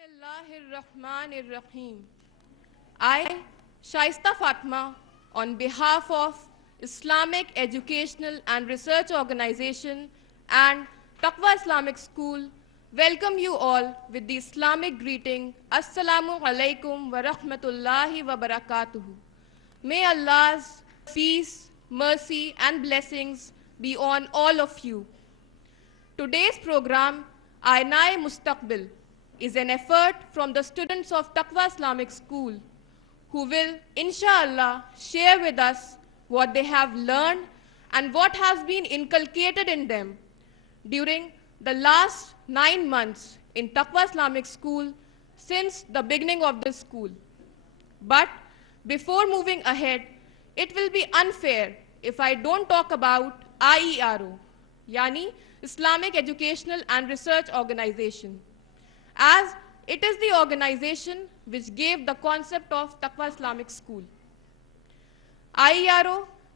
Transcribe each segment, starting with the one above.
Bismillahirrahmanirrahim. I, Shaista Fatma, on behalf of Islamic Educational and Research Organization and Taqwa Islamic School, welcome you all with the Islamic greeting, Assalamu alaikum wa rahmatullahi wa barakatuhu. May Allah's peace, mercy and blessings be on all of you. Today's program, Aina-e Mustaqbil, is an effort from the students of Taqwa Islamic School who will, inshallah, share with us what they have learned and what has been inculcated in them during the last 9 months in Taqwa Islamic School since the beginning of the school. But before moving ahead, it will be unfair if I don't talk about IERO, yani Islamic Educational and Research Organization, as it is the organization which gave the concept of Taqwa Islamic School. IERO,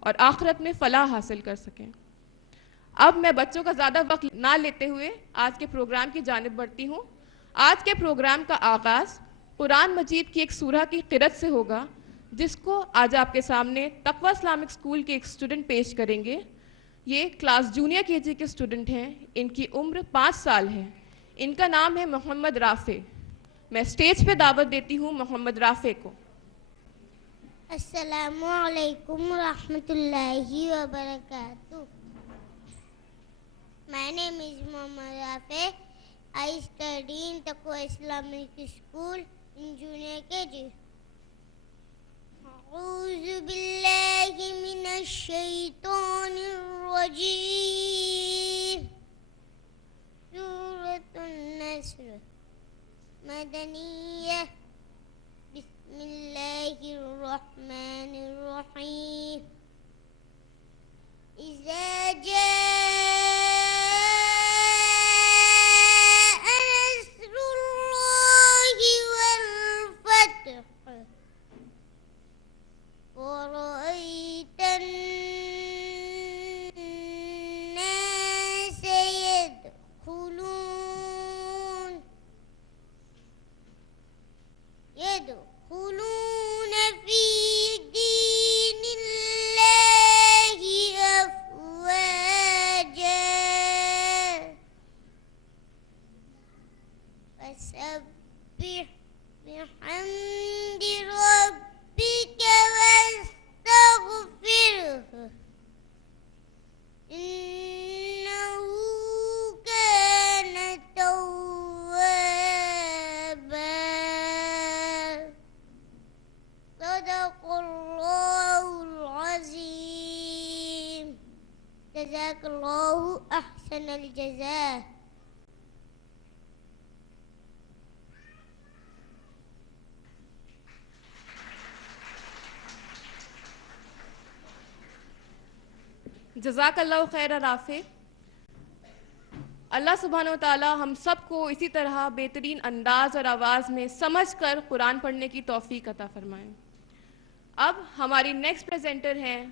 اور آخرت میں فلاح حاصل کر سکیں۔ اب میں بچوں کا زیادہ وقت نہ لیتے ہوئے آج کے پروگرام کی جانب بڑھتی ہوں۔ آج کے پروگرام کا آغاز قرآن مجید کی ایک سورہ کی قرأت سے ہوگا، جس کو آج آپ کے سامنے تقویٰ اسلامک اسکول کے ایک اسٹوڈنٹ پیش کریں گے۔ یہ کلاس جونیئر کے جی کے اسٹوڈنٹ ہیں، ان کی عمر 5 سال ہے، ان کا نام ہے محمد رافع۔ میں اسٹیج پہ دعوت دیتی ہوں محمد رافع کو۔ السلام علیکم ورحمۃ اللہ وبرکاتہ۔ My name is Muhammad Rafi. I study in Taqwa Islamic School in Junior KG. أعوذ بالله من الشيطان الرجيم. سورة النصر مدنية. بسم الله الرحمن الرحيم. إذا جاء نصر الله والفتح ورأيت الناس يدخلون في دين الله أفواجا فسبح بحمد ربك واستغفره إنه كان توابا. صدق الله العظيم. جزاك الله أحسن الجزاء. جزاک اللہ خیر رافع۔ اللہ سبحانہ و تعالی ہم سب کو اسی طرح بہترین انداز اور آواز میں سمجھ کر قرآن پڑھنے کی توفیق عطا فرمائیں۔ اب ہماری نیکسٹ پریزنٹر ہیں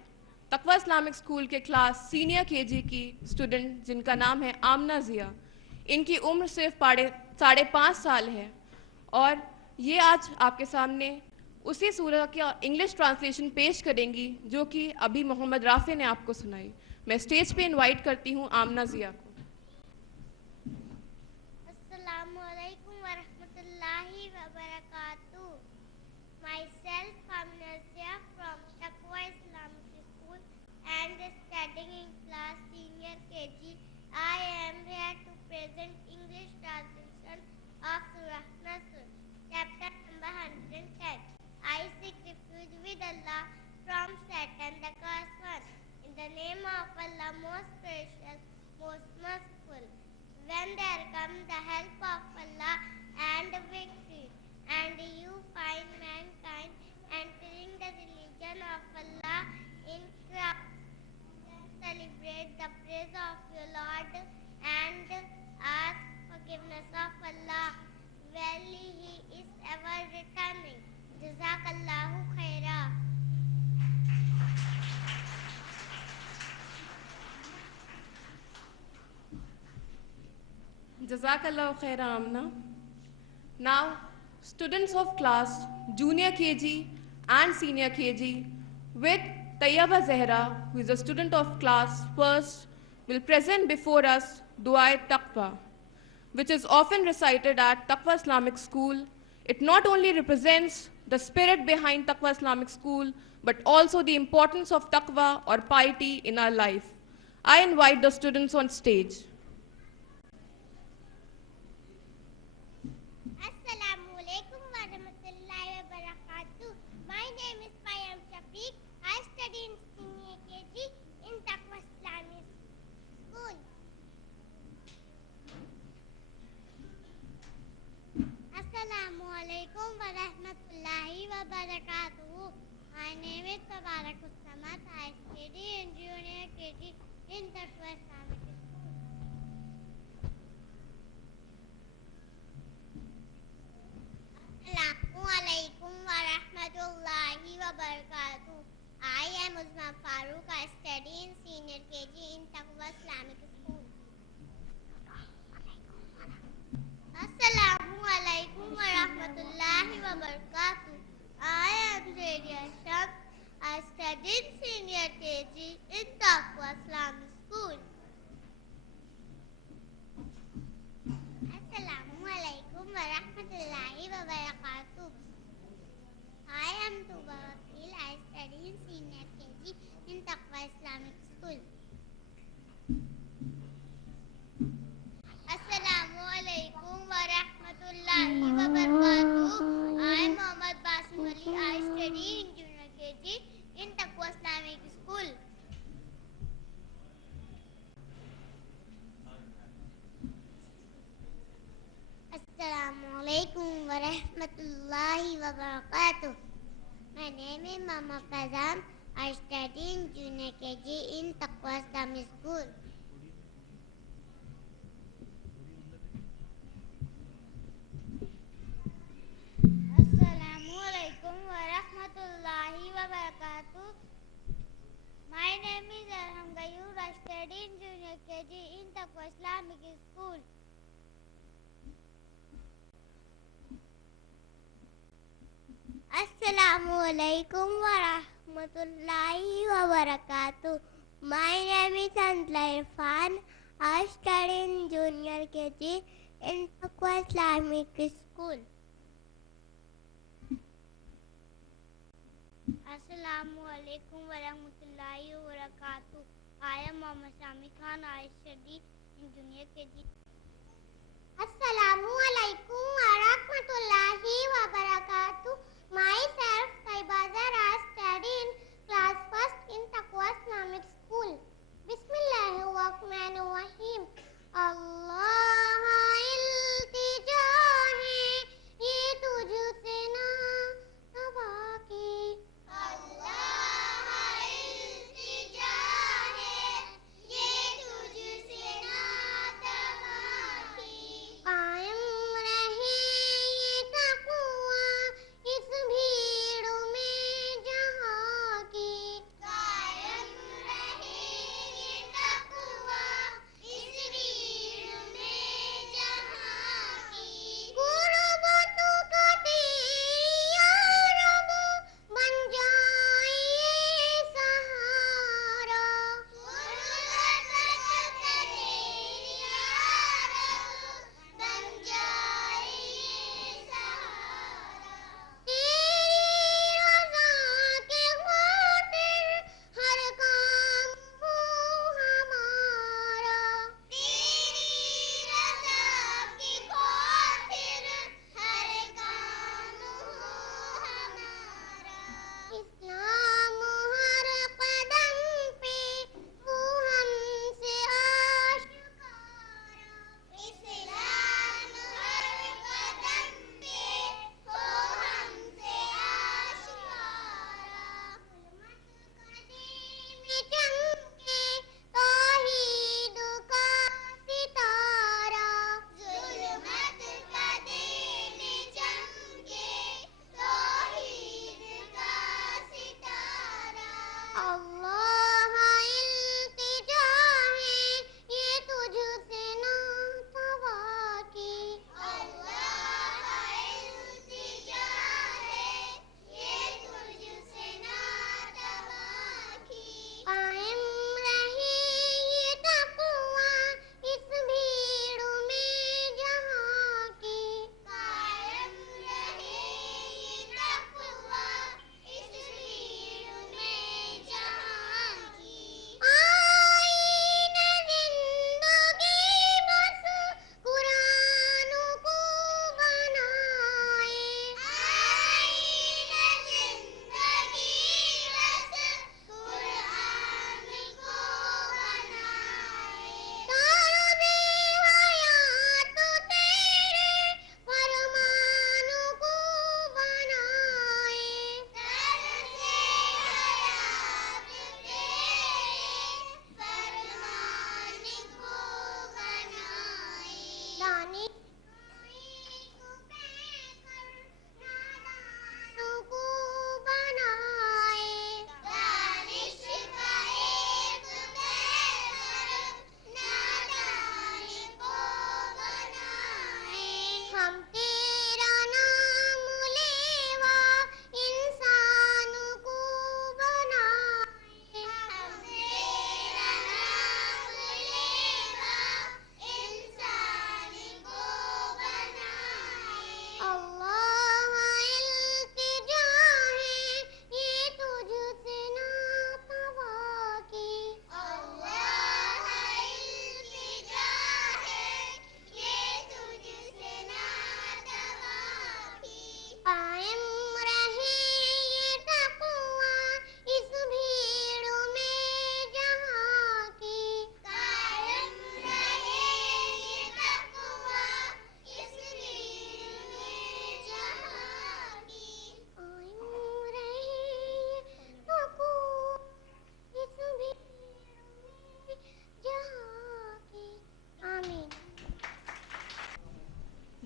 تقویٰ اسلامک اسکول کے کلاس سینئر کے جی کی اسٹوڈنٹ، جن کا نام ہے آمنہ ضیاء۔ ان کی عمر صرف 5.5 سال ہے، اور یہ آج آپ کے سامنے اسی سورہ کا انگلش ٹرانسلیشن پیش کریں گی جو کہ ابھی محمد رافع نے آپ کو سنائی۔ میں اسٹیج پہ انوائٹ کرتی ہوں آمنہ ضیاء کو۔ السلام علیکم ورحمۃ اللہ وبرکاتہ. Myself Amna Zia from Taqwa Islamic School and studying in class senior KG. I am here to present English translation of Surah Nasr, chapter number 110. I seek refuge with Allah from Satan the cursed one. In the name of Allah, most gracious, most merciful. When there comes the help of Allah and victory, and you find mankind entering the religion of Allah in crowds, then celebrate the praise of your Lord and ask forgiveness of Allah. Verily, He is ever returning. Jazakallahu khaira. Jazakallah khair Amna. Now, students of class junior KG and senior KG with Tayyaba Zehra, who is a student of class first, will present before us Du'a Taqwa, which is often recited at Taqwa Islamic School. It not only represents the spirit behind Taqwa Islamic School, but also the importance of taqwa or piety in our life. I invite the students on stage. Assalamu alaikum warahmatullahi wabarakatuh. My name is Payam Shafiq. I study in senior KG in Taqwa Islamic School. Assalamu alaikum warahmatullahi wabarakatuh. My name is Tabarak Ustamat. I study in junior KG in Taqwa Islamic School. Assalamu alaikum wa rahmatullahi wa barakatuh. I am Uzma Farooq. warahmatullahi wabarakatuh. My name is Mama Kazam. I study in Junior KG in Taqwa Islamic School. Assalamualaikum warahmatullahi wabarakatuh. My name is Arham Gayur. I study in Junior KG in Taqwa Islamic School. Assalamualaikum warahmatullahi wabarakatuh. My name is Andla Irfan. I study in Junior KG in Taqwa Islamic School. Assalamualaikum warahmatullahi wabarakatuh. I am Muhammad Sami Khan. I study in Junior KG. Assalamualaikum warahmatullahi wabarakatuh. Myself, Taibazar, I study in class 1st in Taqwa Islamic School. Bismillahirrahmanirrahim. Allah iltija hai, ye tujhse na baki. Allah iltija hai, ye tujhse na baki.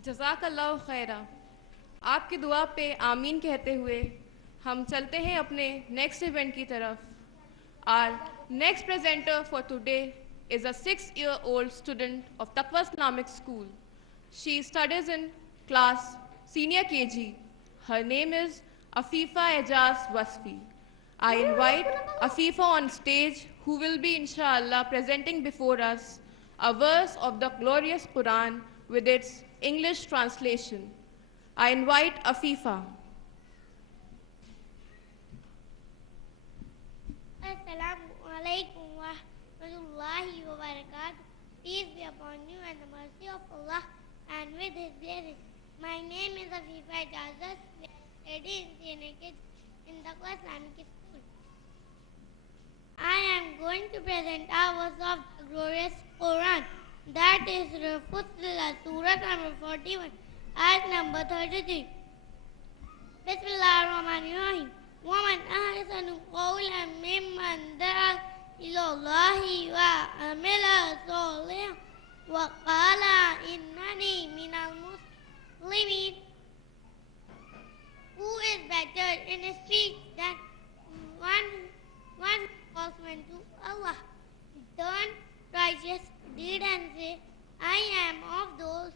جزاک اللہ خیرہ. آپ کی دعا پہ آمین کہتے ہوئے ہم چلتے ہیں اپنے نیکسٹ ایونٹ کی طرف. Our next presenter for today is a 6-year-old student of Taqwa Islamic School. She studies in class senior KG. Her name is Afifa Ejaz Wasfi. I invite Afifa on stage, who will be inshallah presenting before us a verse of the glorious Quran with its English translation. I invite Afifa. Assalamu alaikum wa rahmatullahi wa barakatuh. Peace be upon you and the mercy of Allah and with His blessings. My name is Afifa Ejaz. We are studying senior KG in Taqwa Islamic School. I am going to present our verse of the glorious Quran. That is Fussilat, Surah number 41, ayat number 33. Bismillahirrahmanirrahim. وَمَنْ أَحْسَنُ قَوْلًا مِّمَّنْ دَعَا إِلَى اللَّهِ وَعَمِلَ صَالِحًا وَقَالَ إِنَّنِي مِنَ الْمُسْلِمِينَ. Who is better in speech than one who calls men to Allah, done righteous deed and say, I am of those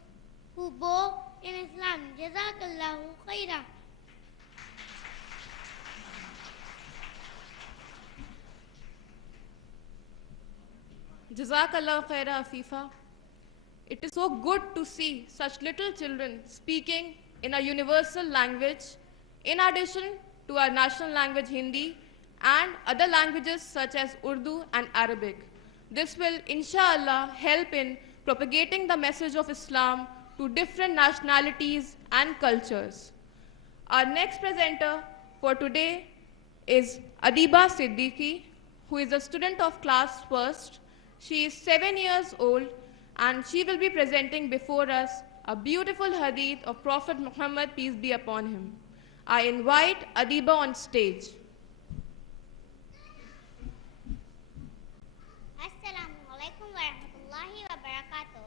who bow in Islam. Jazakallahu khairan. Jazakallah khaira Afifa. It is so good to see such little children speaking in a universal language, in addition to our national language Hindi and other languages such as Urdu and Arabic. This will inshallah help in propagating the message of Islam to different nationalities and cultures. Our next presenter for today is Adiba Siddiqui, who is a student of class 1st. She is 7 years old and she will be presenting before us a beautiful hadith of Prophet Muhammad, peace be upon him. I invite Adiba on stage. Assalamu alaikum wa rahmatullahi wa barakatuh.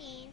3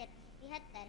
73.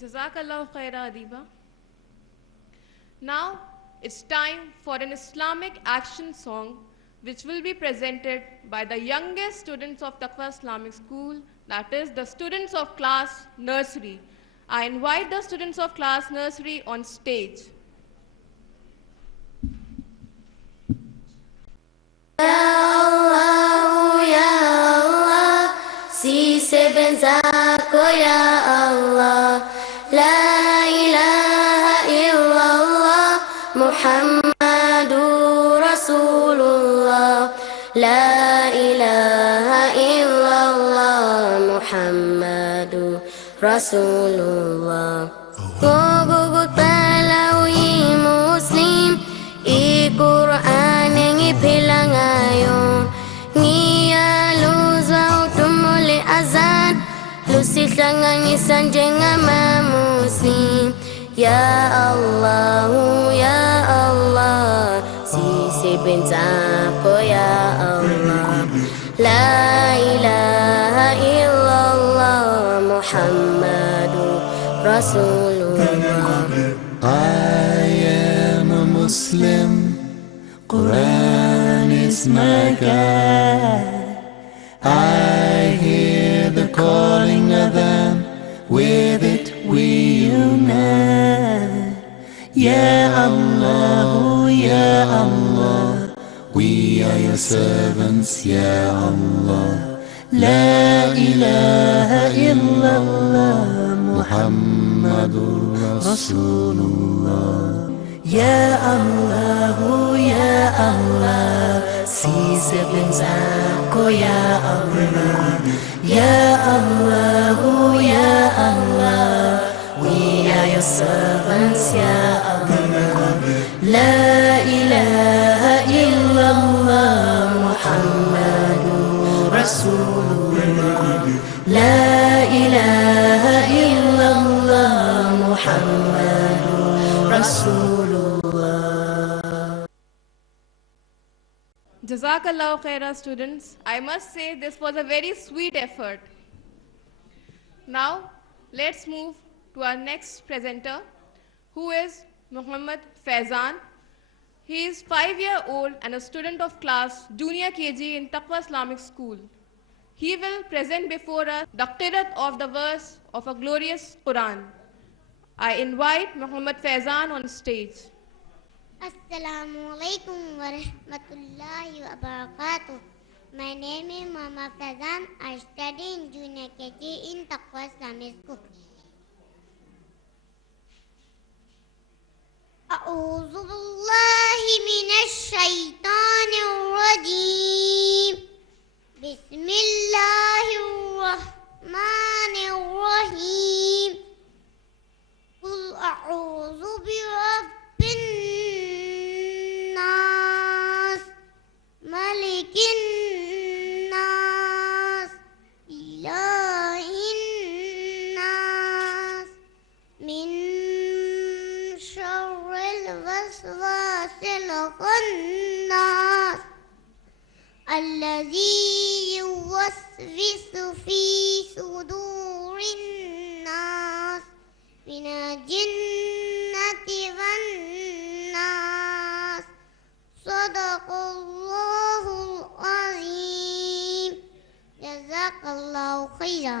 Jazakallah khaira Adiba. Now it's time for an Islamic action song which will be presented by the youngest students of Taqwa Islamic School, that is the students of class nursery. I invite the students of class nursery on stage. Si se benzaco ya Allah, la ilaha illallah, Muhammadur Rasulullah, la ilaha illallah, Muhammadur Rasulullah. Gugugut palawi Muslim, i-Quran yang ipilang ayon, azan lusi tangan isan jenga muslim. Ya Allah, ya Allah, si benzaco ya Allah, la ilaha illallah, Muhammadur Rasulullah. I am a Muslim, Quran is my guide. I hear the calling of them, with it we unite. Ya Allah, Ya Allah, we are your servants, Ya Allah. لا إله إلا الله محمد رسول الله. Ya Allah, Ya Allah, see siblings aku Ya Allah. Ya Allah, Ya Allah, we are your servants Ya Allah. La ilaha illallah Muhammadur Rasulullah. La ilaha illallah Muhammadur Rasulullah. Jazakallah khaira, students. I must say this was a very sweet effort. Now, let's move to our next presenter, who is Muhammad Faizan. He is 5-year-old and a student of class Junior KG in Taqwa Islamic School. He will present before us the qiraat of the verse of a glorious Quran. I invite Muhammad Faizan on stage. Assalamu alaikum wa rahmatullahi wa barakatuh. My name is Muhammad Faizan. I study in Junior KG in Taqwa Islamic School. أعوذ بالله من الشيطان الرجيم. بسم الله الرحمن الرحيم. قل أعوذ برب الناس ملك الناس إله الناس من شر الوسواس الخناس الذي يوسوس في صدور الناس من الجنة والناس. صدق الله العظيم. جزاك الله خيرا.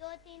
2-3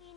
3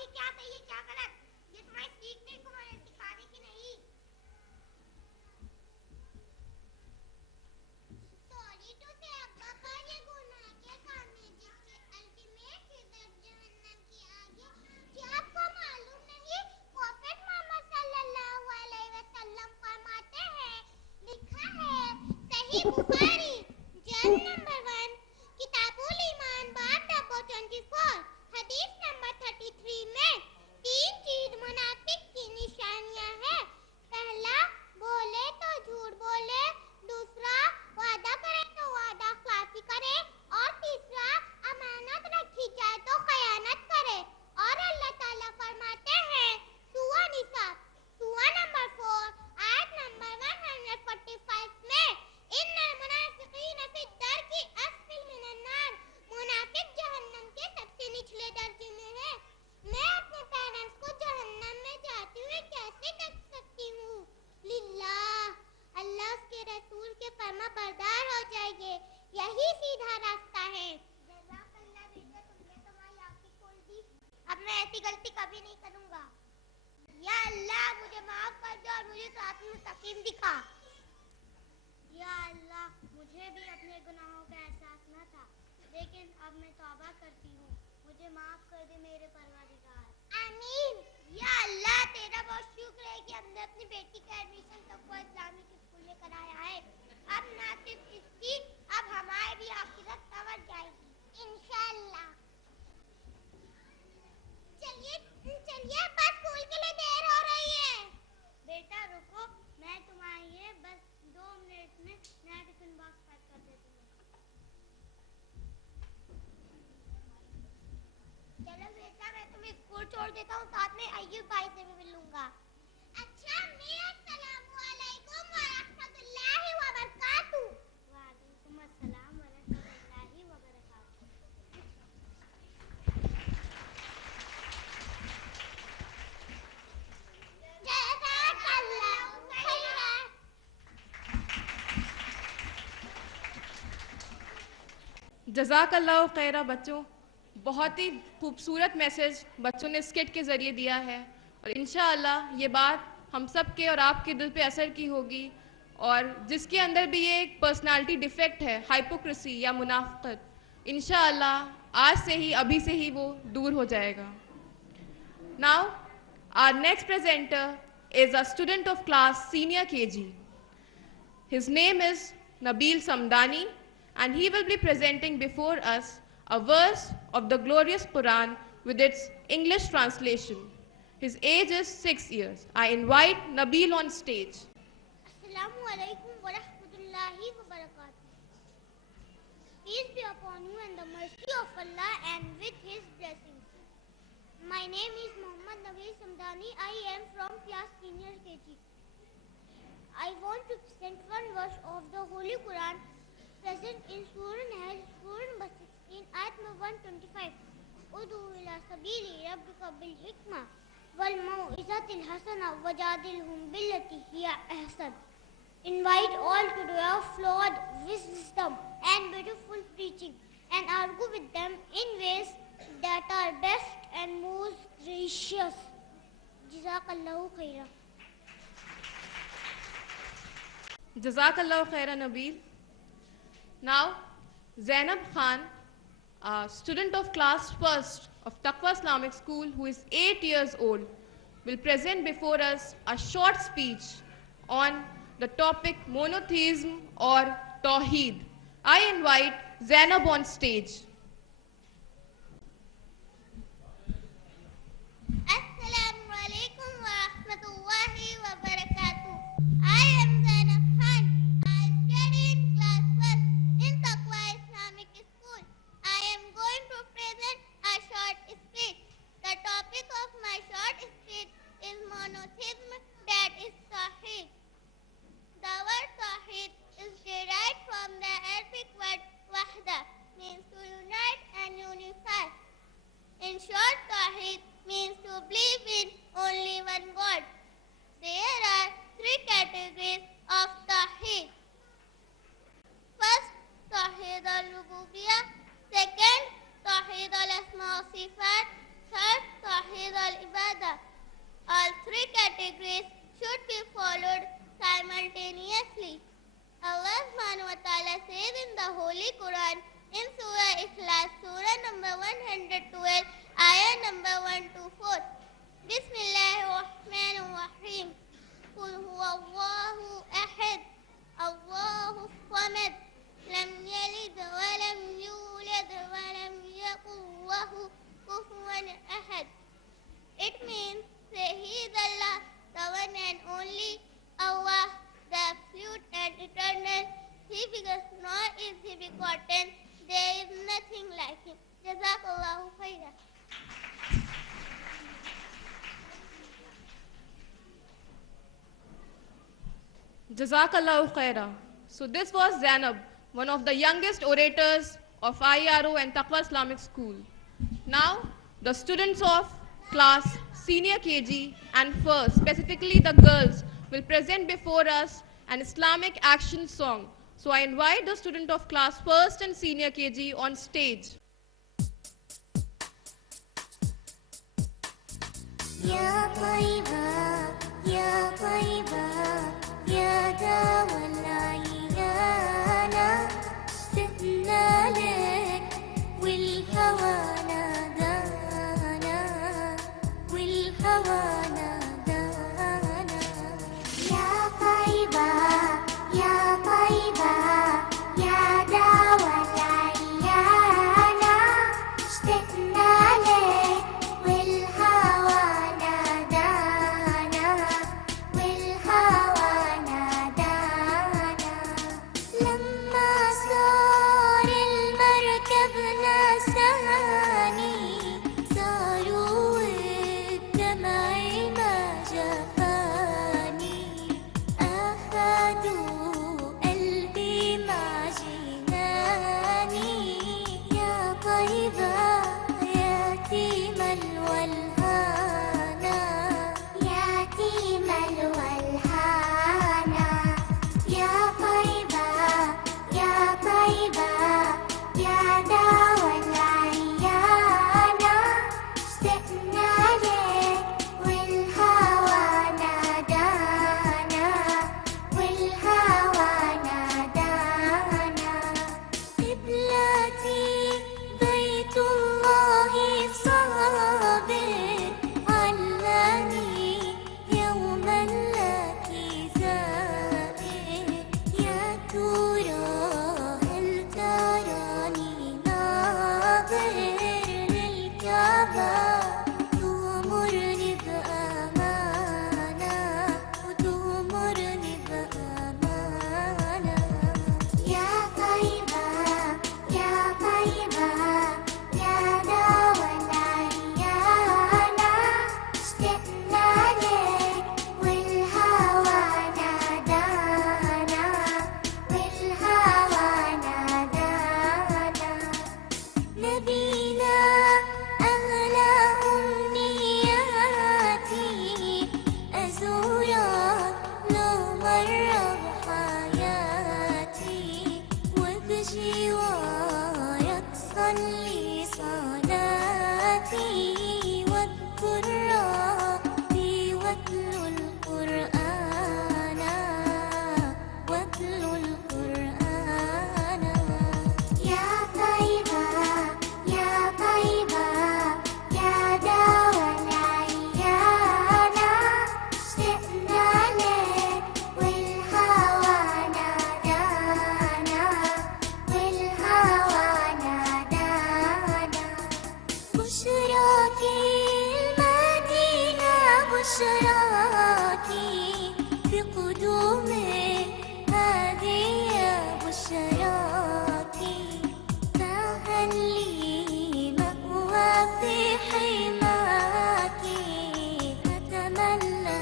کہ کیا صحیح ہے کیا غلط. یہ تمہاری سیکھنے کو سکھانے کی نہیں. سوری ٹو سے ابا کا یہ گناہ کے کام ہے جس کے الٹیمیٹ سزا جہنم کی آگ ہے. کیا آپ کو معلوم نہیں پروفیٹ محمد صلی اللہ علیہ وسلم فرماتے ہیں, لکھا ہے صحیح بخاری جلد نمبر 1 کتاب الایمان باب نمبر 24 حدیث نمبر 33 میں 3 چیز منافق کی نشانیاں ہیں. پہلا, بولے تو جھوٹ بولے. دوسرا, وعدہ کرے تو وعدہ خلافی کرے. اور تیسرا, امانت رکھی جائے تو خیانت کرے. اور اللہ تعالیٰ فرماتے ہیں سورہ نساء سورہ نمبر 4 آیت نمبر 145 میں ان المنافقین فی الدرک اسفل من النار, منافق جہنم کے سب سے نچلے درجے میں ہے. میں اپنے پیرنٹس کو جہنم میں جاتے ہوئے کیسے دیکھ سکتی ہوں؟ للہ, اللہ اس کے رسول کے فرما بردار ہو جائے گے. یہی سیدھا راستہ ہے. جزاک اللہ بیٹا, تم نے تمہاری آنکھیں کھول دی. اب میں ایسی غلطی کبھی نہیں کروں گا. یا اللہ مجھے معاف کر دے اور مجھے صراط مستقیم دکھا. یا اللہ مجھے بھی اپنے گناہوں کا احساس نہ تھا, لیکن اب میں توبہ کرتی ہوں. مجھے معاف کر دے میرے پروردگار. آمین. یا اللہ تیرا بہت شکر ہے کہ ہم نے اپنی بیٹی کا ایڈمیشن تقویٰ اسلامک اسکول میں کرایا ہے. اب نہ صرف اس کی, اب ہماری بھی آخرت سنور جائے گی انشاءاللہ. چلیے ابا اسکول کے لیے دیر ہو رہی ہے. بیٹا رکو, میں تمہارے لیے بس 2 منٹ میں نیا ٹفن باکس پیک کر دیتی ہوں. چلو بیٹا میں تمہیں اسکول چھوڑ دیتا ہوں, ساتھ میں ایوب بھائی سے بھی مل لوں گا. اچھا امی, السلام علیکم ورحمۃ اللہ وبرکاتہ. وعلیکم السلام ورحمۃ اللہ وبرکاتہ. جزاک اللہ خیرا. جزاک اللہ خیرہ. بچوں, بہت ہی خوبصورت میسج بچوں نے اسکٹ کے ذریعے دیا ہے, اور انشاءاللہ یہ بات ہم سب کے اور آپ کے دل پہ اثر کی ہوگی, اور جس کے اندر بھی یہ ایک پرسنالٹی ڈیفیکٹ ہے, ہائپوکریسی یا منافقت, انشاءاللہ آج سے ہی ابھی سے ہی وہ دور ہو جائے گا. Now our next presenter is a student of class senior KG. His name is Nabil Samdani, and he will be presenting before us a verse of the glorious Quran with its English translation. His age is 6 years. I invite Nabil on stage. Assalamu alaikum wa rahmatullahi wa barakatuh. Peace be upon you and the mercy of Allah and with His blessings. My name is Muhammad Nabil Samdani. I am from class senior KG. I want to present one verse of the Holy Quran present in Surah Nahl, Surah number 16, ayat number 125. Udu ila sabili rabbika bil hikmah wal mau'izatil hasanah wajadilhum billati hiya ahsan. Invite all to the way of flowed wisdom and beautiful preaching, and argue with them in ways that are best and most gracious. Jazakallahu khaira. Jazakallah khairan Nabil. Now, Zainab Khan, a student of class 1st of Taqwa Islamic School who is 8 years old, will present before us a short speech on the topic monotheism or Tawheed. I invite Zainab on stage. Assalamu alaikum wa rahmatullahi wa barakatuh. I am Zainab Khan. I study in class 1 in Taqwa Islamic School. I am going to present a short speech. The topic of my short speech is monotheism, that is Tawheed. The word Tawheed is derived from the Arabic word wahda, means to unite and unify. In short, Tawheed means to believe in only one God. There are 3 categories of Tawheed. First, Tawheed al-Rububiyyah. Second, Tawheed al-Asma wa Sifat. Third, Tawheed توحيد العبادة. All three categories should be followed simultaneously. Allah subhanahu wa ta'ala says in the Holy Quran in Surah Ikhlas, Surah number 112, ayah number 124. Bismillahirrahmanirrahim. Qul huwallahu ahad, Allahu samad, lam yalid wa lam yulad wa lam yakul lahu kufuwan ahad. It means, say He is Allah, the one and only, Allah, the absolute and eternal. He begins nor is He begotten. There is nothing like Him. Jazakallahu khairan. Jazakallahu khaira. So this was Zainab, one of the youngest orators of IRO and Taqwa Islamic School. Now, the students of class senior KG and first, specifically the girls, will present before us an Islamic action song. So I invite the student of class first and senior KG on stage. يا طيبة يا طيبة يا دوا العيانة اشتقنا لك والهوى نادانا والهوى نادانا يا طيبة يا طيبة يا دوا العيانة اشتقنا لك والهوى نادانا والهوى نادانا لما صار المركب نساني صاروا الدمع ما جفاني أخذوا قلبي مع جناني يا طيبة يتيم الولهانا يتيم الولهانا يا طيبة يا طيبة يا دوا العيانة اشتقنا لك والهوى نادانا والهوى نادانا قبلتي بيت الله صابر علاني يوما لك زائر يا ترى هل تراني ناظر للكعبة تغمرني بأمانة وتغمرني بأمانة يا طيبة يا طيبة يا دوا العيانة اشتقنا لك والهوى نادانا والهوى نادانا نبينا أغلى أمنياتي أزورك لو مرة بحياتي وبجوارك صلي صلاتي واذكر ربي واتلو القرآن واتلو القرآن يا طيبة يا طيبة يا دوا العيانة اشتقنا لك والهوى نادانا والهوى نادانا بشراكي المدينة بشراكي بقدومك هذه يا بشراكي فهل لي مأوى في حماكي أتمنى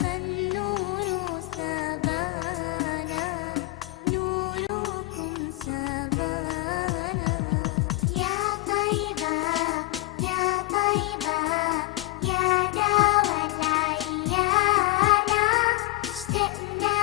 فالنور سبانا نوركم سبانا يا طيبة يا طيبة يا دوا العيانة اشتقنا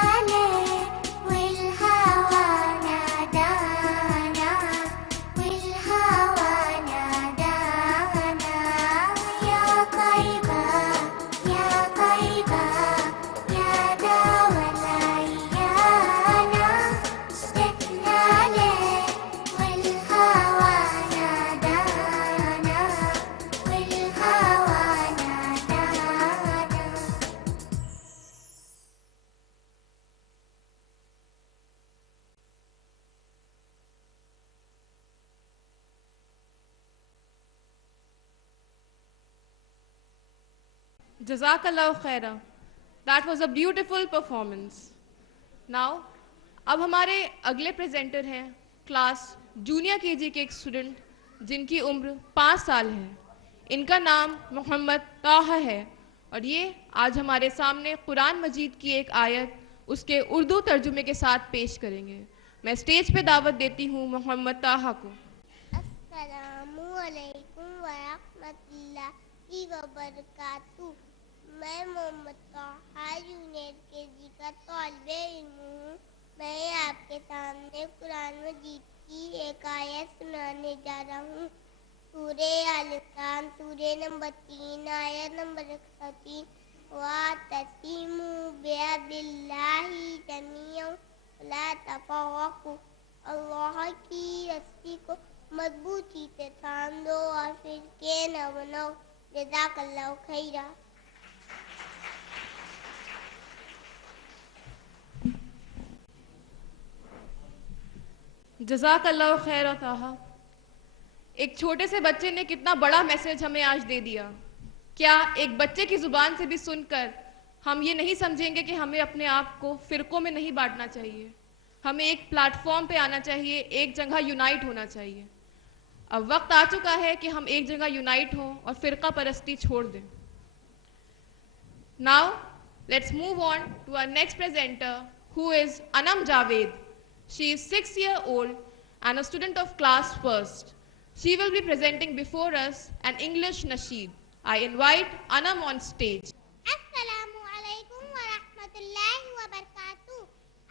Jazakallah khaira. That was a beautiful performance. Now, اب ہمارے اگلے پریزنٹر ہیں کلاس جونیئر کے جی کے ایک اسٹوڈنٹ جن کی عمر 5 سال ہے. ان کا نام محمد طاہا ہے اور یہ آج ہمارے سامنے قرآن مجید کی ایک آیت اس کے اردو ترجمے کے ساتھ پیش کریں گے. میں اسٹیج پہ دعوت دیتی ہوں محمد طاہا کو. السلام علیکم ورحمۃ اللہ وبرکاتہ. میں محمد طاہا جونیئر کے جی کا طالب علم ہوں. میں آپ کے سامنے قرآن مجید کی ایک آیت سنانے جا رہا ہوں. سورہ آل عمران سورہ نمبر 3 آیت نمبر 103. وَاعْتَصِمُوا بِحَبْلِ اللَّهِ جَمِيعًا وَلَا تَفَرَّقُوا. اللہ کی رسی کو مضبوطی سے تھام دو اور فرقے نہ بناؤ. جزاک اللہ خیرا. جزاک اللہ خیر طاہا. ایک چھوٹے سے بچے نے کتنا بڑا میسج ہمیں آج دے دیا. کیا ایک بچے کی زبان سے بھی سن کر ہم یہ نہیں سمجھیں گے کہ ہمیں اپنے آپ کو فرقوں میں نہیں بانٹنا چاہیے, ہمیں ایک پلیٹ فارم پہ آنا چاہیے, ایک جگہ یونائٹ ہونا چاہیے. اب وقت آ چکا ہے کہ ہم ایک جگہ یونائٹ ہوں اور فرقہ پرستی چھوڑ دیں. Now, let's move on to our next presenter who is Anam Javed. She is 6-year-old and a student of class 1st. She will be presenting before us an English nasheed. I invite Anam on stage. Assalamu alaikum wa rahmatullahi wa barakatuh.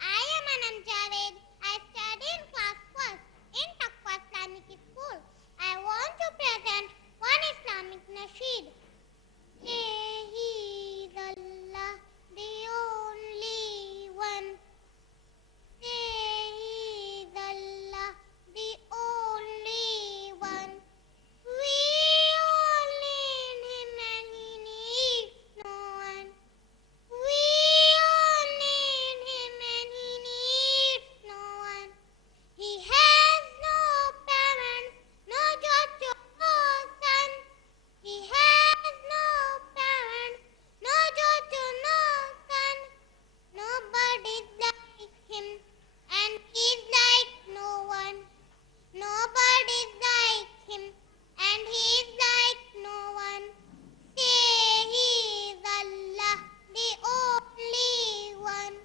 I am Anam Javed. I study in class 1st in Taqwa Islamic School. I want to present one Islamic nasheed. Shaheed Allah, the only one. Shaheed Allah, the only one. We all need him and he needs no one. We all need him and he needs no one. He has no parents, no daughter, no son. He has no parents, no daughter, no son. Nobody's like him, and he's like no one. Nobody's like him, and he's like no one. Say he's Allah, the only one.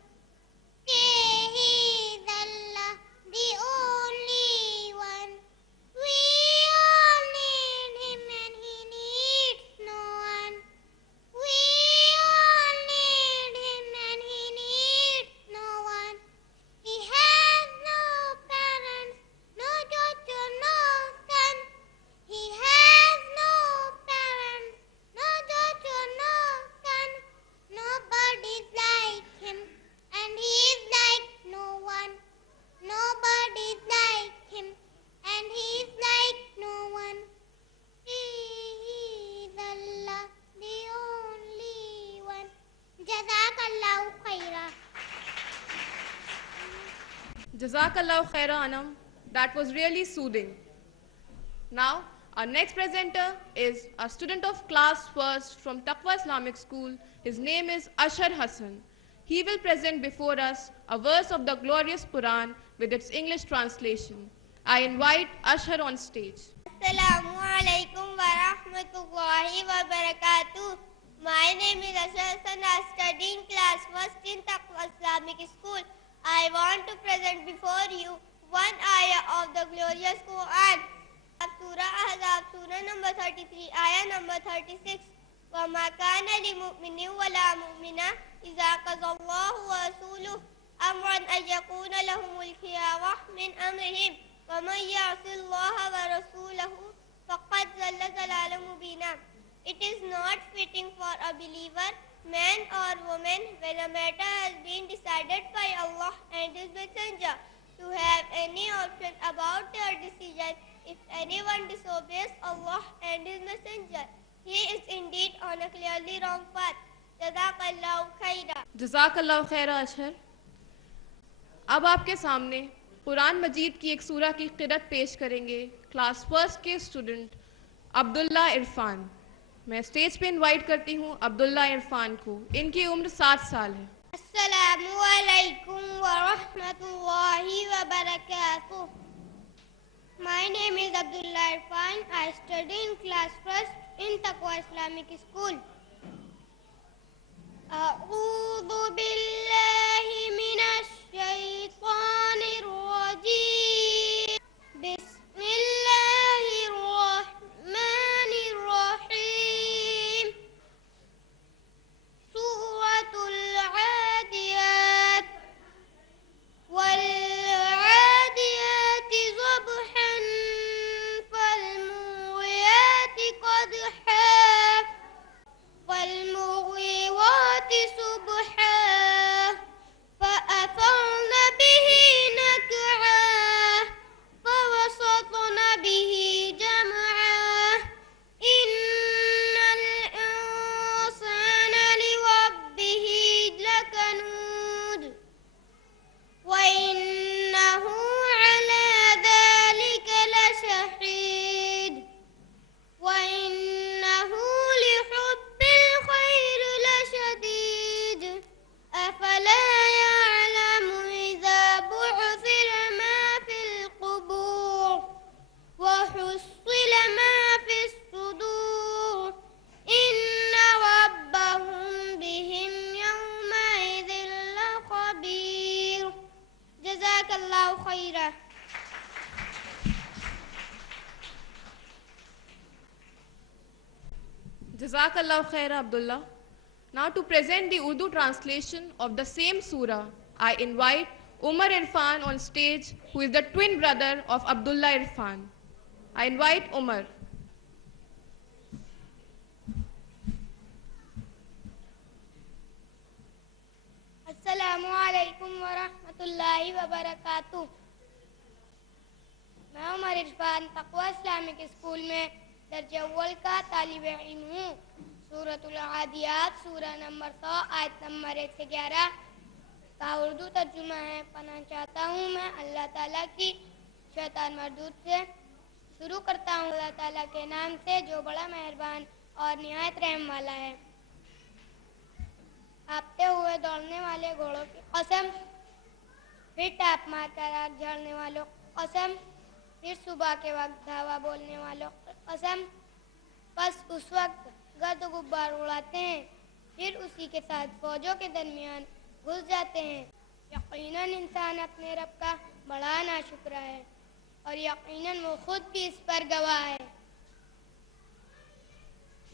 Say he's Allah, the only one. We all need him, and he needs no one. We all need him, and he needs no one. He has no parents, no daughter, no son. He has no parents, no daughter, no son. Nobody's like him, and he's like no one. Nobody's like him, and he's like no one. He's Allah, the only one. Jazakallahu khaira. Jazakallah khaira Anam. That was really soothing. Now, our next presenter is a student of class 1st from Taqwa Islamic School. His name is Ashar Hassan. He will present before us a verse of the glorious Quran with its English translation. I invite Ashar on stage. Assalamu alaikum wa rahmatullahi wa barakatuh. My name is Ashar Hassan. I study in class 1st in Taqwa Islamic School. I want to present before you one ayah of the glorious Quran. Surah Ahzab, Surah number 33, ayah number 36. وَمَا كَانَ لِمُؤْمِنٍ وَلَا مُؤْمِنَةٍ إِذَا قَضَى اللَّهُ وَرَسُولُهُ أَمْرًا أَن يَكُونَ لَهُمُ الْخِيَرَةُ مِنْ أَمْرِهِمْ وَمَن يَعْصِ اللَّهَ وَرَسُولَهُ فَقَدْ ضَلَّ ضَلَالًا مُبِينًا. It is not fitting for a believer, man or woman, when a matter has been decided by Allah and His Messenger, to have any option about their decision. If anyone disobeys Allah and His Messenger, he is indeed on a clearly wrong path. Jazakallahu khaira. Jazakallah khaira Ashar. اب آپ کے سامنے قرآن مجید کی ایک سورہ کی قرأت پیش کریں گے کلاس 1st کے اسٹوڈنٹ عبداللہ عرفان. میں اسٹیج پہ انوائٹ کرتی ہوں عبداللہ عرفان کو. ان کی عمر 7 سال ہے. السلام علیکم ورحمۃ اللہ وبرکاتہ. My name is Abdullah Irfan. I study in class first in Taqwa Islamic School. أعوذ بالله من الشيطان الرجيم. بسم الله الرحمن الرحيم. سورة العاديات والعاديات ضبحا فالموريات قدحا فالمغيرات صبحا فأثرن به نقعا فوسطن به جمعا إن الإنسان لربه لكنود وإنه على ذلك لشهيد وإنه لحب الخير لشديد أفلا يعلم إذا بعثر ما في القبور وحصل ما في الصدور إن ربهم بهم يومئذ لخبير. جزاك الله خيرا. Jazakallah khaira Abdullah. Now to present the Urdu translation of the same surah, I invite Umar Irfan on stage, who is the twin brother of Abdullah Irfan. I invite Umar. السلام علیکم ورحمۃ اللہ وبرکاتہ. میں عمر عرفان تقوی اسلامک اسکول میں درجہ اول کا طالب علم ہوں. سورۃ العادیات سورہ نمبر 100 آیت نمبر 1 سے 11 کا اردو ترجمہ ہے. پناہ چاہتا ہوں میں اللہ تعالیٰ کی شیطان مردود سے. شروع کرتا ہوں اللہ تعالیٰ کے نام سے جو بڑا مہربان اور نہایت رحم والا ہے. ہانپتے ہوئے دوڑنے والے گھوڑوں کی قسم, پھر ٹاپ مار کر آگ جھاڑنے والوں کی قسم, پھر صبح کے وقت دھاوا بولنے والوں کی قسم. بس اس وقت گرد و غبار اڑاتے ہیں, پھر اسی کے ساتھ فوجوں کے درمیان گھس جاتے ہیں. یقیناً انسان اپنے رب کا بڑا ناشکرا ہے اور یقیناً وہ خود بھی اس پر گواہ ہے.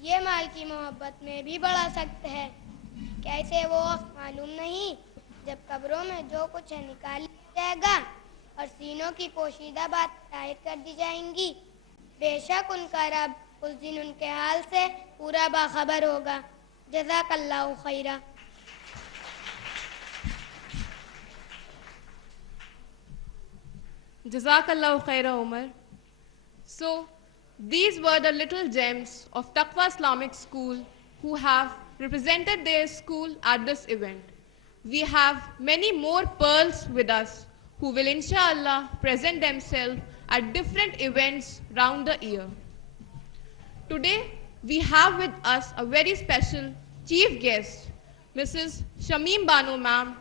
یہ مال کی محبت میں بھی بڑا سخت ہے. کیسے وہ وقت معلوم نہیں جب قبروں میں جو کچھ ہے نکال لیا جائے گا اور سینوں کی پوشیدہ بات ظاہر کر دی جائیں گی. بے شک ان کا رب اس دن ان کے حال سے پورا باخبر ہوگا. جزاک اللہ خیرا. Jazakallah khaira Umar. So, these were the little gems of Taqwa Islamic School who have represented their school at this event. We have many more pearls with us who will inshallah present themselves at different events round the year. Today, we have with us a very special chief guest, Mrs. Shamim Banu ma'am,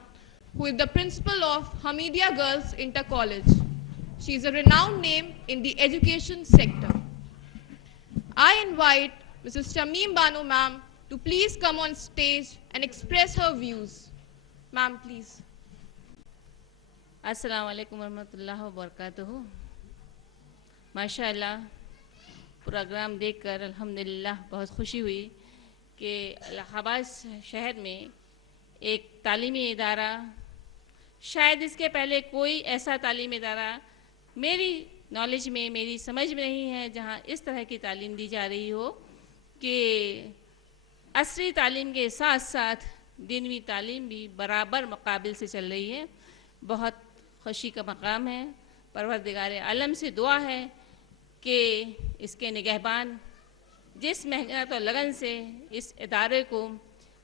who is the principal of Hamidia Girls Inter College. She is a renowned name in the education sector. I invite Mrs. Shamim Banu ma'am to please come on stage and express her views. Ma'am, please. السلام علیکم ورحمۃ اللہ وبرکاتہ. ماشاء اللہ programme دیکھ کر الحمدللہ بہت خوشی ہوئی کہ الہ آباد شہر میں ایک تعلیمی ادارہ, شاید اس کے پہلے کوئی ایسا تعلیمی ادارہ میری نالج میں, میری سمجھ میں نہیں ہے جہاں اس طرح کی تعلیم دی جا رہی ہو کہ عصری تعلیم کے ساتھ ساتھ دینوی تعلیم بھی برابر مقابل سے چل رہی ہے. بہت خوشی کا مقام ہے. پروردگار عالم سے دعا ہے کہ اس کے نگہبان جس محنت اور لگن سے اس ادارے کو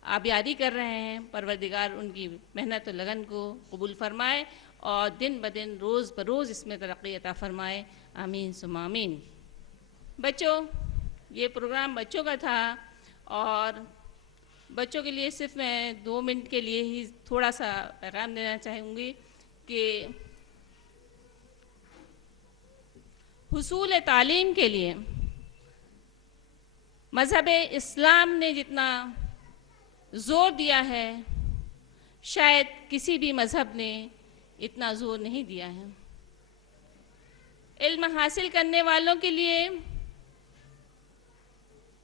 آبیاری کر رہے ہیں, پروردگار ان کی محنت اور لگن کو قبول فرمائے اور دن بدن روز بروز اس میں ترقی عطا فرمائے. آمین ثم آمین. بچوں, یہ پروگرام بچوں کا تھا اور بچوں کے لیے صرف میں 2 منٹ کے لیے ہی تھوڑا سا پیغام دینا چاہوں گی کہ حصول تعلیم کے لیے مذہب اسلام نے جتنا زور دیا ہے شاید کسی بھی مذہب نے اتنا زور نہیں دیا ہے. علم حاصل کرنے والوں کے لیے،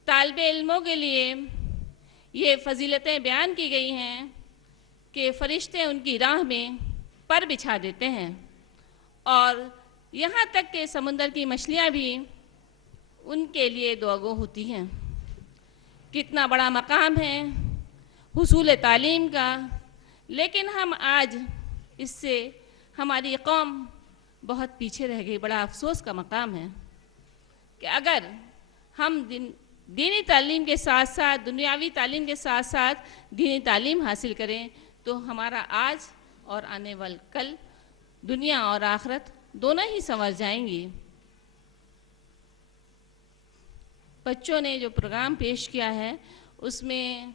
طالب علموں کے لیے یہ فضیلتیں بیان کی گئی ہیں کہ فرشتے ان کی راہ میں پر بچھا دیتے ہیں، اور یہاں تک کہ سمندر کی مچھلیاں بھی ان کے لیے دعاگو ہوتی ہیں. کتنا بڑا مقام ہے حصول تعلیم کا، لیکن ہم آج اس سے ہماری قوم بہت پیچھے رہ گئی. بڑا افسوس کا مقام ہے کہ اگر ہم دینی تعلیم کے ساتھ ساتھ دنیاوی تعلیم کے ساتھ ساتھ دینی تعلیم حاصل کریں تو ہمارا آج اور آنے والا کل، دنیا اور آخرت دونوں ہی سنور جائیں گی. بچوں نے جو پروگرام پیش کیا ہے اس میں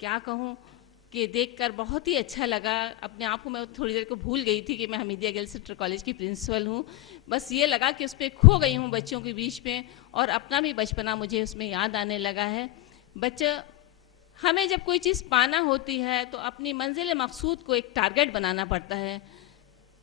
کیا کہوں کہ دیکھ کر بہت ہی اچھا لگا. اپنے آپ کو میں تھوڑی دیر کو بھول گئی تھی کہ میں حمیدیہ گرلز انٹر کالج کی پرنسپل ہوں. بس یہ لگا کہ اس پہ کھو گئی ہوں بچوں کے بیچ میں، اور اپنا بھی بچپنا مجھے اس میں یاد آنے لگا ہے. ہمیں جب کوئی چیز پانا ہوتی ہے تو اپنی منزل مقصود کو ایک ٹارگٹ بنانا پڑتا ہے،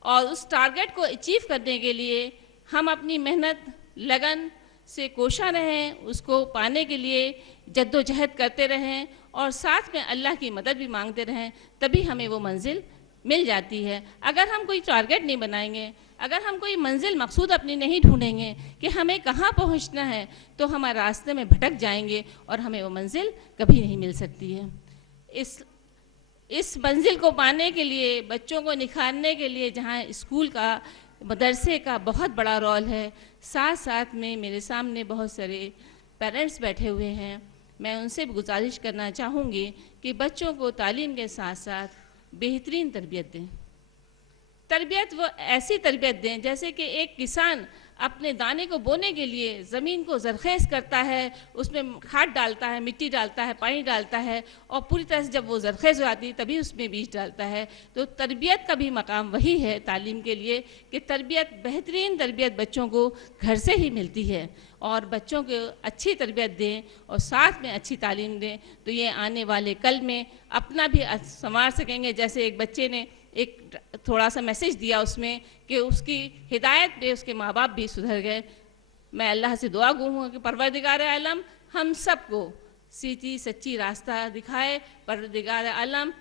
اور اس ٹارگٹ کو اچیو کرنے کے لیے ہم اپنی محنت لگن سے کوشاں رہیں، اس کو پانے کے لیے جد و جہد کرتے رہیں، اور ساتھ میں اللہ کی مدد بھی مانگتے رہیں، تبھی ہمیں وہ منزل مل جاتی ہے. اگر ہم کوئی ٹارگٹ نہیں بنائیں گے، اگر ہم کوئی منزل مقصود اپنی نہیں ڈھونڈیں گے کہ ہمیں کہاں پہنچنا ہے، تو ہمارے راستے میں بھٹک جائیں گے اور ہمیں وہ منزل کبھی نہیں مل سکتی ہے. اس منزل کو پانے کے لیے، بچوں کو نکھارنے کے لیے جہاں اسکول کا، مدرسے کا بہت بڑا رول ہے، ساتھ ساتھ میں میرے سامنے بہت سارے پیرنٹس بیٹھے ہوئے ہیں. میں ان سے بھی گزارش کرنا چاہوں گی کہ بچوں کو تعلیم کے ساتھ ساتھ بہترین تربیت دیں. تربیت وہ ایسی تربیت دیں جیسے کہ ایک کسان اپنے دانے کو بونے کے لیے زمین کو زرخیز کرتا ہے، اس میں کھاد ڈالتا ہے، مٹی ڈالتا ہے، پانی ڈالتا ہے، اور پوری طرح سے جب وہ زرخیز ہو جاتی ہے تبھی اس میں بیج ڈالتا ہے. تو تربیت کا بھی مقام وہی ہے تعلیم کے لیے کہ تربیت، بہترین تربیت بچوں کو گھر سے ہی ملتی ہے، اور بچوں کو اچھی تربیت دیں اور ساتھ میں اچھی تعلیم دیں تو یہ آنے والے کل میں اپنا بھی سنوار سکیں گے. جیسے ایک بچے نے ایک تھوڑا سا میسیج دیا اس میں کہ اس کی ہدایت پہ اس کے ماں باپ بھی سدھر گئے. میں اللہ سے دعا گو ہوں کہ پروردگار عالم ہم سب کو سیدھی سچی راستہ دکھائے. پروردگار عالم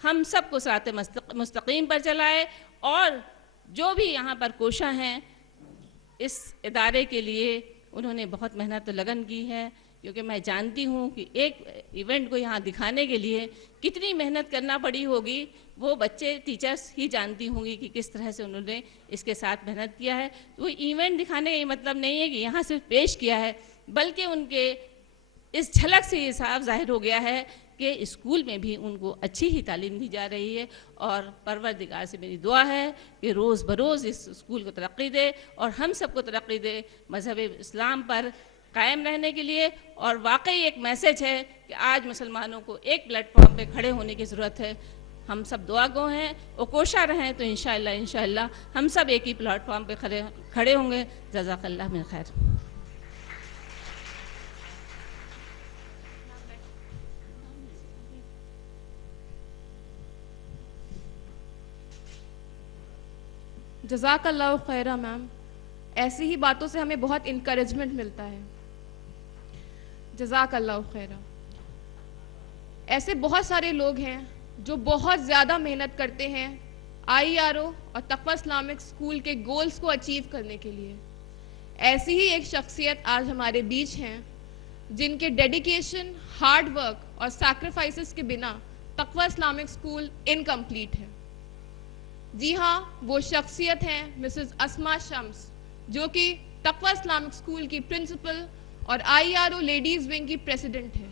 ہم سب کو صراط مستقیم پر چلائے، اور جو بھی یہاں پر کوشاں ہیں اس ادارے کے لیے انہوں نے بہت محنت و لگن کی ہے، کیونکہ میں جانتی ہوں کہ ایک ایونٹ کو یہاں دکھانے کے لیے کتنی محنت کرنا پڑی ہوگی. وہ بچے، ٹیچرز ہی جانتی ہوں گی کہ کس طرح سے انہوں نے اس کے ساتھ محنت کیا ہے. وہ ایونٹ دکھانے کا یہ مطلب نہیں ہے کہ یہاں صرف پیش کیا ہے، بلکہ ان کے اس جھلک سے یہ صاف ظاہر ہو گیا ہے کہ اسکول میں بھی ان کو اچھی ہی تعلیم دی جا رہی ہے. اور پروردگار سے میری دعا ہے کہ روز بروز اس اسکول کو ترقی دے اور ہم سب کو ترقی دے مذہب اسلام پر قائم رہنے کے لیے. اور واقعی ایک میسج ہے کہ آج مسلمانوں کو ایک پلیٹ فارم پہ کھڑے ہونے کی ضرورت ہے. ہم سب دعا گو ہیں اور کوشاں رہیں تو انشاءاللہ ہم سب ایک ہی پلیٹ فارم پہ کھڑے ہوں گے. جزاک اللہ من خیر. جزاک اللہ خیرہ میم. ایسی ہی باتوں سے ہمیں بہت انکریجمنٹ ملتا ہے. جزاک اللہ خیرہ. ایسے بہت سارے لوگ ہیں جو بہت زیادہ محنت کرتے ہیں IRO اور تقویٰ اسلامک اسکول کے گولز کو اچیو کرنے کے لیے. ایسی ہی ایک شخصیت آج ہمارے بیچ ہیں جن کے ڈیڈیکیشن، ہارڈ ورک اور سیکریفائسز کے بنا تقویٰ اسلامک اسکول انکمپلیٹ ہے. جی ہاں، وہ شخصیت ہیں مسز اسما شمس، جو کہ تقویٰ اسلامک اسکول کی پرنسپل اور IRO لیڈیز ونگ کی پریزیڈنٹ ہے.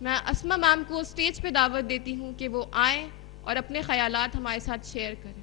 میں اسما میم کو اسٹیج پہ دعوت دیتی ہوں کہ وہ آئیں اور اپنے خیالات ہمارے ساتھ شیئر کریں.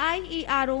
IERO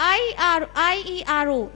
IERO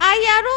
IERO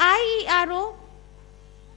IERO,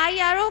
IRO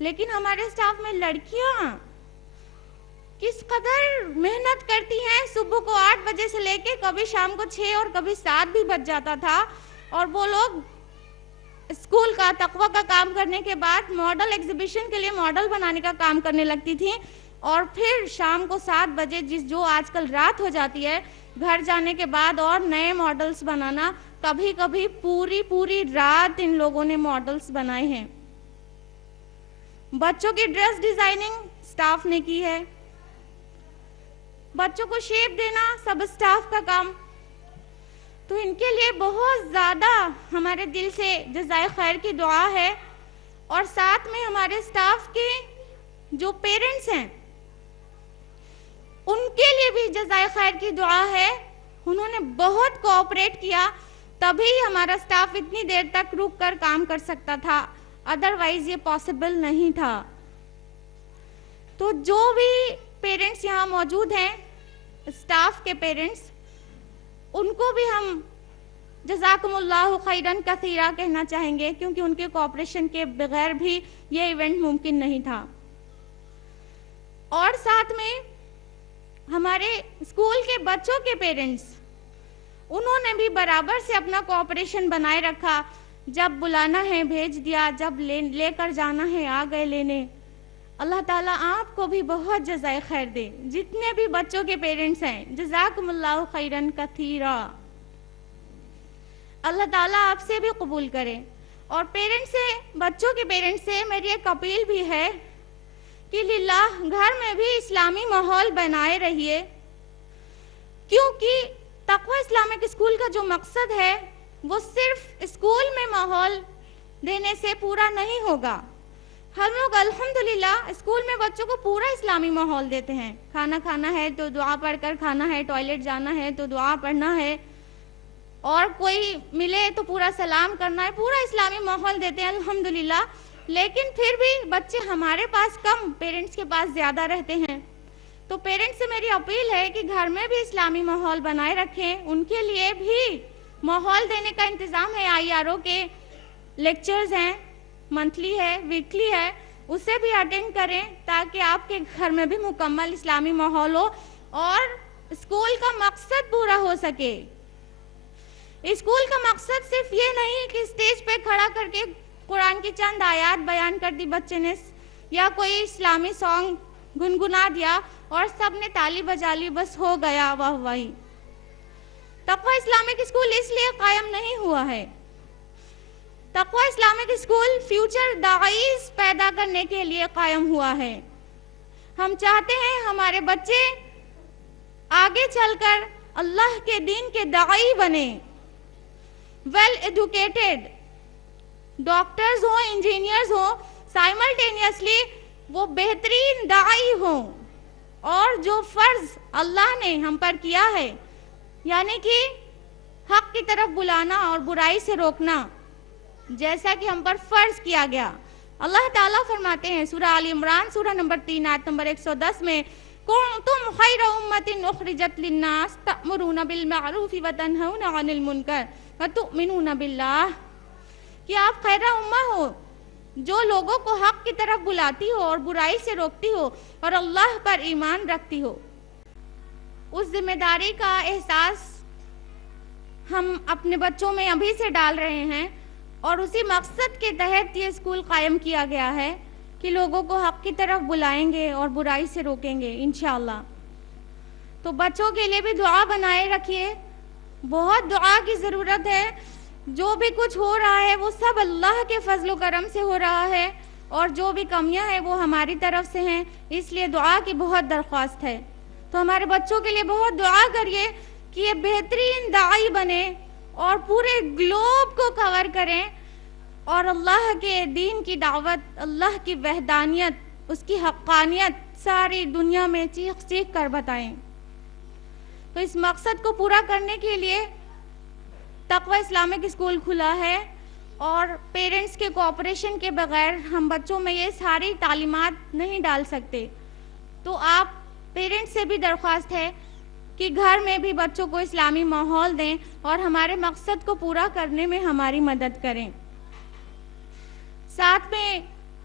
لیکن ہمارے اسٹاف میں لڑکیاں کس قدر محنت کرتی ہیں. صبح کو 8 بجے سے لے کے کبھی شام کو 6 اور کبھی 7 بھی بج جاتا تھا, اور وہ لوگ اسکول کا تقویٰ کا کام کرنے کے بعد ماڈل ایگزیبیشن کے لیے ماڈل بنانے کا کام کرنے لگتی تھیں, اور پھر شام کو 7 بجے جو آج کل رات ہو جاتی ہے, گھر جانے کے بعد اور نئے ماڈلز بنانا. کبھی کبھی پوری رات ان لوگوں نے ماڈلز بنائے ہیں. بچوں کی ڈریس ڈیزائننگ اسٹاف نے کی ہے, بچوں کو شیپ دینا سب اسٹاف کا کام. تو ان کے لیے بہت زیادہ ہمارے دل سے جزائے خیر کی دعا ہے. اور ساتھ میں ہمارے اسٹاف کے جو پیرنٹس ہیں ان کے لیے بھی جزائے خیر کی دعا ہے. انہوں نے بہت کوآپریٹ کیا, تبھی ہمارا اسٹاف اتنی دیر تک رک کر کام کر سکتا تھا, ادروائز یہ پاسبل نہیں تھا. تو جو بھی پیرنٹس یہاں موجود ہیں, اسٹاف کے پیرنٹس, ان کو بھی ہم جزاکم اللہ خیرن کثیرا کہنا چاہیں گے, کیونکہ ان کے کوآپریشن کے بغیر بھی یہ ایونٹ ممکن نہیں تھا. اور ساتھ میں ہمارے اسکول کے بچوں کے پیرنٹس, انہوں نے بھی برابر سے اپنا کوآپریشن بنائے رکھا. جب بلانا ہے بھیج دیا, جب لے کر جانا ہے آ گئے لینے. اللہ تعالیٰ آپ کو بھی بہت جزائے خیر دے. جتنے بھی بچوں کے پیرنٹس ہیں, جزاکم اللہ خیرن کثیرا, اللہ تعالیٰ آپ سے بھی قبول کرے. اور پیرنٹس سے, بچوں کے پیرنٹس سے میری ایک اپیل بھی ہے کہ للہ گھر میں بھی اسلامی ماحول بنائے رہیے, کیونکہ تقویٰ اسلامک اسکول کا جو مقصد ہے وہ صرف اسکول میں ماحول دینے سے پورا نہیں ہوگا. ہم لوگ الحمدللہ اسکول میں بچوں کو پورا اسلامی ماحول دیتے ہیں. کھانا کھانا ہے تو دعا پڑھ کر کھانا ہے, ٹوائلٹ جانا ہے تو دعا پڑھنا ہے, اور کوئی ملے تو پورا سلام کرنا ہے, پورا اسلامی ماحول دیتے ہیں الحمدللہ. لیکن پھر بھی بچے ہمارے پاس کم, پیرنٹس کے پاس زیادہ رہتے ہیں. تو پیرنٹس سے میری اپیل ہے کہ گھر میں بھی اسلامی ماحول بنائے رکھیں. ان کے لیے بھی ماحول دینے کا انتظام ہے. IRO کے لیکچرز ہیں, منتھلی ہے, ویکلی ہے, اسے بھی اٹینڈ کریں تاکہ آپ کے گھر میں بھی مکمل اسلامی ماحول ہو اور اسکول کا مقصد پورا ہو سکے. اسکول کا مقصد صرف یہ نہیں کہ اسٹیج پہ کھڑا کر کے قرآن کی چند آیات بیان کر دی بچے نے, یا کوئی اسلامی سانگ گنگنا دیا اور سب نے تالی بجا لی, بس ہو گیا واہ واہی. تقویٰ اسلامک اسکول اس لیے قائم نہیں ہوا ہے. تقویٰ اسلامک اسکول فیوچر داعیز پیدا کرنے کے لیے قائم ہوا ہے. ہم چاہتے ہیں ہمارے بچے آگے چل کر اللہ کے دین کے داعی بنے, ویل ایڈوکیٹڈ ڈاکٹرز ہوں, انجینئرز ہوں, سائملٹینیسلی وہ بہترین داعی ہوں. اور جو فرض اللہ نے ہم پر کیا ہے, یعنی کہ حق کی طرف بلانا اور برائی سے روکنا, جیسا کہ ہم پر فرض کیا گیا. اللہ تعالیٰ فرماتے ہیں سورہ آل عمران سورہ نمبر 3 آیت نمبر 110 میں, کنتم خیر امۃ اخرجت للناس تأمرون بالمعروف وتنہون عن المنکر وتؤمنون باللہ, کہ آپ خیر امہ ہو جو لوگوں کو حق کی طرف بلاتی ہو اور برائی سے روکتی ہو اور اللہ پر ایمان رکھتی ہو. اس ذمہ داری کا احساس ہم اپنے بچوں میں ابھی سے ڈال رہے ہیں, اور اسی مقصد کے تحت یہ اسکول قائم کیا گیا ہے کہ لوگوں کو حق کی طرف بلائیں گے اور برائی سے روکیں گے انشاءاللہ. تو بچوں کے لیے بھی دعا بنائے رکھیے, بہت دعا کی ضرورت ہے. جو بھی کچھ ہو رہا ہے وہ سب اللہ کے فضل و کرم سے ہو رہا ہے, اور جو بھی کمیاں ہیں وہ ہماری طرف سے ہیں, اس لیے دعا کی بہت درخواست ہے. تو ہمارے بچوں کے لیے بہت دعا کریے کہ یہ بہترین داعی بنے اور پورے گلوب کو کور کریں, اور اللہ کے دین کی دعوت, اللہ کی وحدانیت, اس کی حقانیت ساری دنیا میں چیخ چیخ کر بتائیں. تو اس مقصد کو پورا کرنے کے لیے تقویٰ اسلامک اسکول کھلا ہے, اور پیرنٹس کے کوآپریشن کے بغیر ہم بچوں میں یہ ساری تعلیمات نہیں ڈال سکتے. تو آپ پیرنٹس سے بھی درخواست ہے کہ گھر میں بھی بچوں کو اسلامی ماحول دیں اور ہمارے مقصد کو پورا کرنے میں ہماری مدد کریں. ساتھ میں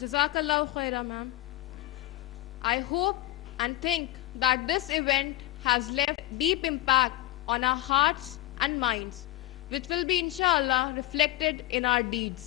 Jazakallahu khaira, ma'am. I hope and think that this event has left deep impact on our hearts and minds, which will be inshallah reflected in our deeds.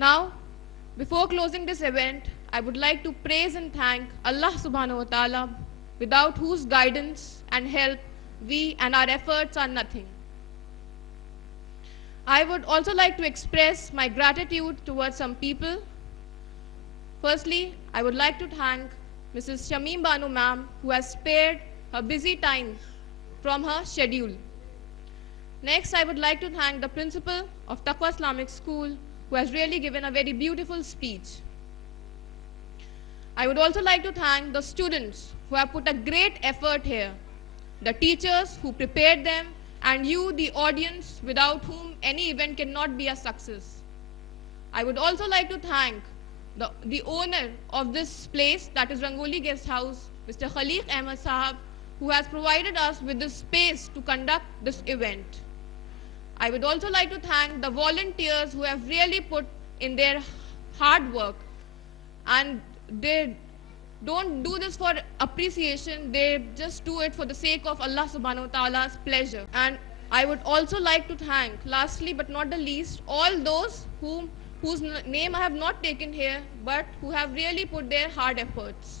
Now, before closing this event, I would like to praise and thank Allah subhanahu wa ta'ala, without whose guidance and help we and our efforts are nothing. I would also like to express my gratitude towards some people. Firstly, I would like to thank Mrs. Shamim Banu ma'am, who has spared her busy time from her schedule. Next, I would like to thank the principal of Taqwa Islamic School, who has really given a very beautiful speech. I would also like to thank the students who have put a great effort here, the teachers who prepared them, and you, the audience, without whom any event cannot be a success. I would also like to thank the owner of this place, that is Rangoli Guest House, Mr. Khaliq Ahmed Sahab, who has provided us with this space to conduct this event. I would also like to thank the volunteers who have really put in their hard work, and they don't do this for appreciation, they just do it for the sake of Allah subhanahu wa ta'ala's pleasure. And I would also like to thank, lastly but not the least, all those whose name I have not taken here, but who have really put their hard efforts.